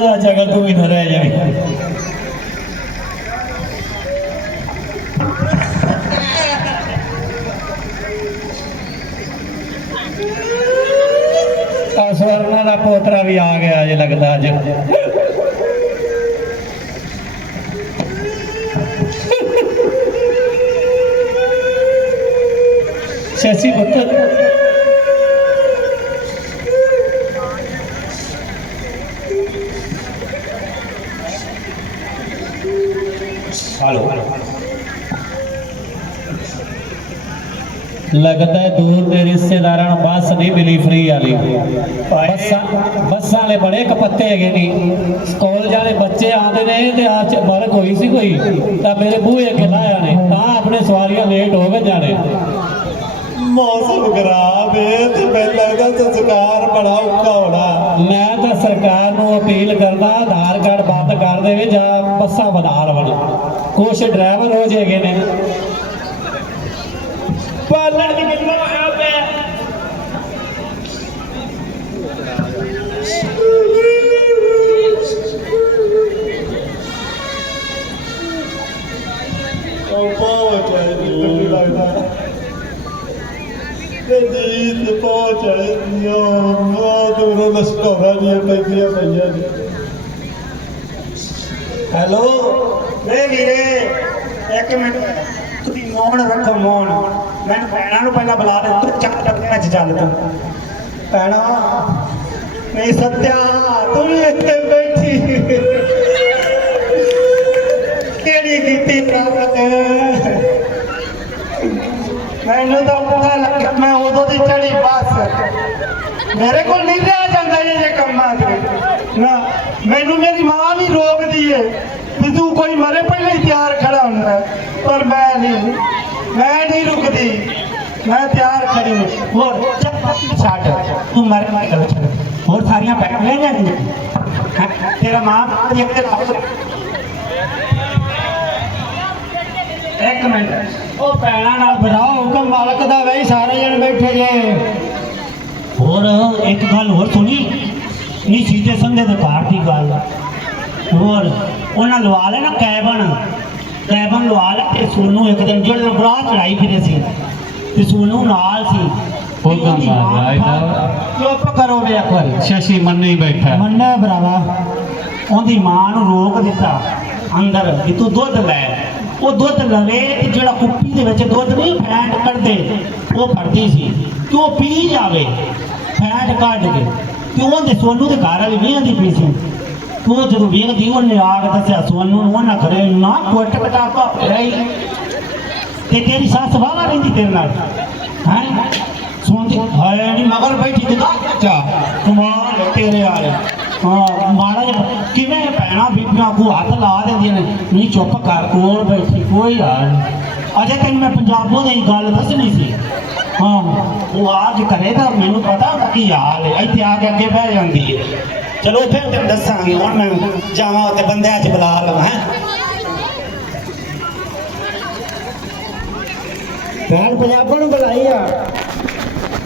ਜਾ ਜਗਲ ਤੂੰ ਵੀ ਨਾ ਰਹਿ ਜਾਵੇਂ। ਸਵਰਨਾ ਦਾ ਪੋਤਰਾ ਵੀ ਆ ਗਿਆ ਜੇ ਲੱਗਦਾ ਅੱਜ। ਸ਼ਸ਼ੀ ਪੁੱਤਰ ਹਾਲੋ ਲੱਗਦਾ ਦੂਰ ਦੇ ਰਿਸ਼ਤੇਦਾਰਾਂ ਨੂੰ ਬੱਸ ਨਹੀਂ ਮਿਲੀ ਫ੍ਰੀ ਵਾਲੀ। ਬੱਸਾਂ ਬੱਸਾਂ ਵਾਲੇ ਬੜੇ ਕਪੱਤੇ ਹੈਗੇ ਨੇ। ਸਕੂਲ ਜਾਣੇ ਬੱਚੇ ਆਉਂਦੇ ਨੇ ਤੇ ਆ ਚ ਮਰਕ ਹੋਈ ਸੀ ਕੋਈ ਤਾਂ ਮੇਰੇ ਬੂਹੇ ਨੇ ਤਾਂ ਆਪਣੇ ਸਵਾਰੀਆਂ ਲੇਟ ਹੋ ਗਏ ਜਾਣੇ ਮੌਸਮ ਖਰਾਬ ਹੈ ਤੇ ਮੈਨੂੰ ਲੱਗਦਾ ਸੰਸਕਾਰ ਬੜਾ ਔਖਾ ਹੋਣਾ। ਮੈਂ ਤਾਂ ਸਰਕਾਰ ਨੂੰ ਅਪੀਲ ਕਰਦਾ ਆਧਾਰ ਕਾਰਡ ਬੰਦ ਕਰ ਦੇਵੇ ਜਾਂ ਬੱਸਾਂ ਵਧਾ ਲਵਣ ਕੁਛ ਡਰਾਈਵਰ ਹੋ ਹੈਗੇ ਨੇ। ਪਾਲਣ ਦੀ ਕਿੰਨਾ ਹੋਇਆ ਪਿਆ। ਉਹ ਪਹੁੰਚ ਆਈ ਮੈਨੂੰ ਲੱਗਦਾ ਤੇ ਪਹੁੰਚ ਆਈ ਮਾ ਦੂਰੋਂ ਲਸਕੋਰਾ ਜੀ ਪੈਂਦੀਆਂ ਪਈਆਂ ਜੀ ਹੈਲੋ? ਵੇ ਵੀਰੇ, ਇੱਕ ਮਿੰਟ। ਤੁਸੀਂ ਮੌਨ ਰੱਖੋ, ਮੌਨ। ਮੈਨੂੰ ਭੈਣਾਂ ਨੂੰ ਪਹਿਲਾਂ ਬੁਲਾ ਦੇ ਤੂੰ ਚੱਕ ਡੱਬੇ ਵਿੱਚ ਚੱਲ ਤੂੰ। ਭੈਣਾ, ਨਹੀਂ ਸੱਤਿਆ ਤੂੰ ਇੱਥੇ ਬੈਠੀ। ਕਿਹੜੀ ਕੀਤੀ ਪ੍ਰਾਪਤ? ਮੈਨੂੰ ਤਾਂ ਪਤਾ ਲੱਗਿਆ, ਮੈਂ ਦੀ ਚੜੀ ਬੱਸ ਮੇਰੇ ਕੋਲ ਨਹੀਂ ਰਿਹਾ ਜਾਂਦਾ ਇਹ ਜੇ ਕੰਮਾਂ ਤੇ। ਨਾ, ਮੈਨੂੰ ਮੇਰੀ ਮਾਂ ਵੀ ਰੋਕਦੀ ਏ ਵੀ ਤੂੰ ਕੋਈ ਮਰੇ ਪਹਿਲੇ ਹੀ ਤਿਆਰ ਖੜਾ ਹੁੰਦਾ। ਪਰ ਮੈਂ ਨਹੀਂ ਮੈਂ ਨਹੀਂ ਰੁਕਦੀ। ਮੈਂ ਤਿਆਰ ਖੜੀ ਹੋਰ ਛੱਡ। ਤੂੰ ਮਰ ਮਰ ਗੱਲ ਛੱਡ ਹੋਰ ਸਾਰੀਆਂ ਪੈਕ ਲੈ ਜਾਂਦੀ ਤੇਰਾ ਮਾਂ ਦੀ ਇੱਕ ਇੱਕ ਮਿੰਟ। ਉਹ ਪੈਣਾ ਨਾਲ ਬਜਾਓ ਹੁਕਮ ਮਾਲਕ ਦਾ ਵੈ ਸਾਰਾ ਬੈਠੇ ਜੇ। ਹੋਰ ਇੱਕ ਗੱਲ ਹੋਰ ਸੁਣੀ? ਨਹੀਂ ਸੀਤੇ ਸੰਦੇ ਦੇ ਘਰ ਦੀ ਗੱਲ। ਹੋਰ ਉਹਨਾਂ ਲਵਾ ਲੈ ਨਾ ਕੈਬਨ। ਕੈਬਨ ਲਵਾ ਲੈ ਤੇ ਸੋਨੂੰ ਇੱਕ ਦਿਨ ਜਿਹੜਾ ਬਰਾ ਚੜਾਈ ਫਿਰੇ ਸੀ। ਤੇ ਸੋਨੂੰ ਨਾਲ ਸੀ। ਹੁਕਮ ਮਾਰ ਰਾਇਦਾ। ਚੁੱਪ ਕਰੋ ਵੇ ਇੱਕ ਵਾਰੀ। ਸ਼ਸ਼ੀ ਮੰਨੀ ਬੈਠਾ। ਮੰਨਾ ਭਰਾਵਾ। ਉਹਦੀ ਮਾਂ ਨੂੰ ਰੋਕ ਦਿੱਤਾ। ਅੰਦਰ ਵੀ ਤੂੰ ਦੁੱਧ ਲੈ। ਉਹ ਦੁੱਧ ਲਵੇ ਤੇ ਜਿਹੜਾ ਕੁੱਪੀ ਦੇ ਵਿੱਚ ਦੁੱਧ ਨਹੀਂ ਫੈਟ ਕੱਢਦੇ, ਉਹ ਫੜਦੀ ਸੀ। ਕਿ ਉਹ ਪੀ ਜਾਵੇ, ਫੈਟ ਕੱਢ ਕੇ। ਕਿ ਉਹਦੇ ਸੋਨੂ ਦੇ ਘਰ ਵਾਲੀ ਵੀਹਾਂ ਦੀ ਪੀ ਸੀ। ਕਿ ਜਦੋਂ ਵੇਖਦੀ ਉਹਨੇ ਆ ਕੇ ਦੱਸਿਆ, ਸੋਨੂ ਨੂੰ ਉਹਨਾਂ ਕਰੇ, ਨਾ ਕੁੱਟ ਕਟਾਪਾ ਹੋਇਆ ਤੇ ਤੇਰੀ ਸੱਸ ਵਾਵਾ ਰਹਿੰਦੀ ਤੇਰੇ ਨਾਲ? ਹੈ? ਸੁਣਦੀ ਹਾਏ ਨਹੀਂ ਮਗਰ ਬੈਠੀ ਤੇ ਚਾ ਕਮਾਲ ਤੇਰੇ ਆ ਹਾਂ ਮਾੜਾ ਕਿਵੇਂ ਭੈਣਾਂ ਬੀਬੀਆਂ ਕੋ ਹੱਥ ਲਾ ਦਿੰਦੀਆਂ ਨੇ। ਨਹੀਂ ਚੁੱਪ ਕਰ, ਕੋਲ ਬੈਠੀ, ਕੋਈ ਹਾਲ ਅਜੇ ਤੈਨੂੰ ਮੈਂ ਪੰਜਾਬੋਂ ਦੀ ਗੱਲ ਦੱਸਣੀ ਸੀ। ਹਾਂ, ਉਹ ਆ ਕਰੇ ਤਾਂ ਮੈਨੂੰ ਪਤਾ ਉਹਦਾ ਕੀ ਹਾਲ ਹੈ ਇੱਥੇ ਆ ਕੇ ਅੱਗੇ ਬਹਿ ਜਾਂਦੀ ਹੈ ਚਲੋ ਫਿਰ ਤੈਨੂੰ ਦੱਸਾਂਗੇ, ਹੁਣ ਮੈਂ ਜਾਵਾਂ ਤੇ ਬੰਦਿਆਂ 'ਚ ਬੁਲਾ ਲਵਾਂ, ਹੈ। ਭੈਣ ਪੰਜਾਬੋਂ ਨੂੰ ਬੁਲਾਈ ਆ।